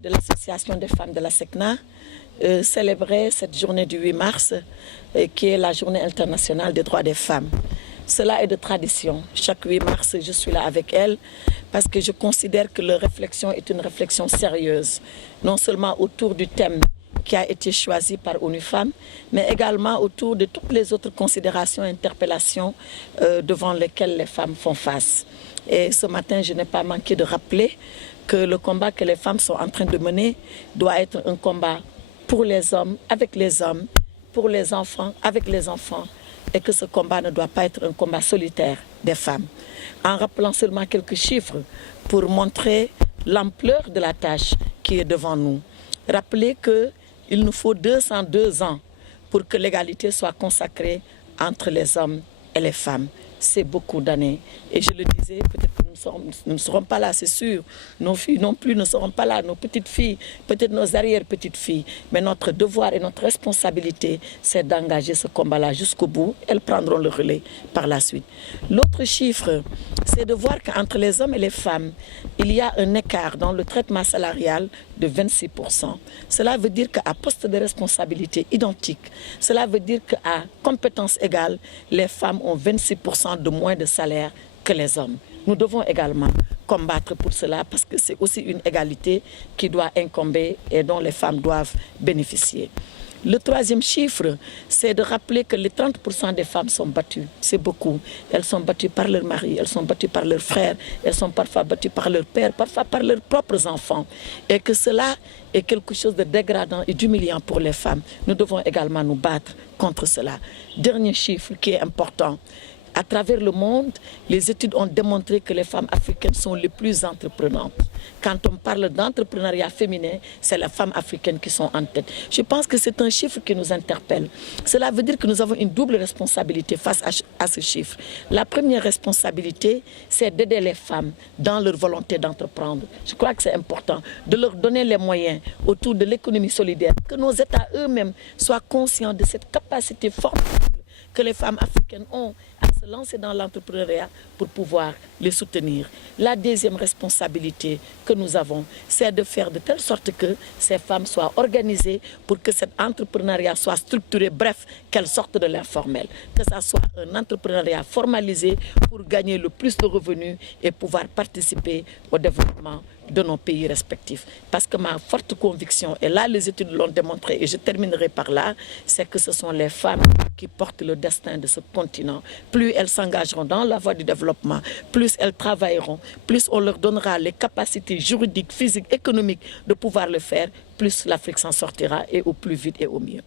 De l'association des femmes de la SECNA célébrait cette journée du 8 mars qui est la journée internationale des droits des femmes. Cela est de tradition. Chaque 8 mars, je suis là avec elles parce que je considère que leur réflexion est une réflexion sérieuse, non seulement autour du thème qui a été choisi par ONU Femmes, mais également autour de toutes les autres considérations et interpellations devant lesquelles les femmes font face. Et ce matin, je n'ai pas manqué de rappeler que le combat que les femmes sont en train de mener doit être un combat pour les hommes, avec les hommes, pour les enfants, avec les enfants, et que ce combat ne doit pas être un combat solitaire des femmes. En rappelant seulement quelques chiffres pour montrer l'ampleur de la tâche qui est devant nous. Rappeler qu'il nous faut 202 ans pour que l'égalité soit consacrée entre les hommes et les femmes. C'est beaucoup d'années. Et je le disais, peut-être que nous ne serons pas là, c'est sûr. Nos filles non plus ne seront pas là, nos petites filles, peut-être nos arrière-petites filles. Mais notre devoir et notre responsabilité, c'est d'engager ce combat-là jusqu'au bout. Elles prendront le relais par la suite. L'autre chiffre, c'est de voir qu'entre les hommes et les femmes, il y a un écart dans le traitement salarial de 26%. Cela veut dire qu'à poste de responsabilité identique, cela veut dire qu'à compétence égale, les femmes ont 26% de moins de salaire que les hommes. Nous devons également combattre pour cela parce que c'est aussi une égalité qui doit incomber et dont les femmes doivent bénéficier. Le troisième chiffre, c'est de rappeler que les 30% des femmes sont battues. C'est beaucoup. Elles sont battues par leur mari, elles sont battues par leurs frères, elles sont parfois battues par leur père, parfois par leurs propres enfants. Et que cela est quelque chose de dégradant et d'humiliant pour les femmes. Nous devons également nous battre contre cela. Dernier chiffre qui est important. À travers le monde, les études ont démontré que les femmes africaines sont les plus entreprenantes. Quand on parle d'entrepreneuriat féminin, c'est les femmes africaines qui sont en tête. Je pense que c'est un chiffre qui nous interpelle. Cela veut dire que nous avons une double responsabilité face à ce chiffre. La première responsabilité, c'est d'aider les femmes dans leur volonté d'entreprendre. Je crois que c'est important de leur donner les moyens autour de l'économie solidaire, que nos États eux-mêmes soient conscients de cette capacité formidable que les femmes africaines ont à se lancer dans l'entrepreneuriat pour pouvoir les soutenir. La deuxième responsabilité que nous avons, c'est de faire de telle sorte que ces femmes soient organisées pour que cet entrepreneuriat soit structuré, bref, qu'elles sortent de l'informel. Que ça soit un entrepreneuriat formalisé pour gagner le plus de revenus et pouvoir participer au développement de nos pays respectifs. Parce que ma forte conviction, et là les études l'ont démontré, et je terminerai par là, c'est que ce sont les femmes qui portent le destin de ce continent. Plus elles s'engageront dans la voie du développement, plus elles travailleront, plus on leur donnera les capacités juridiques, physiques, économiques de pouvoir le faire, plus l'Afrique s'en sortira et au plus vite et au mieux.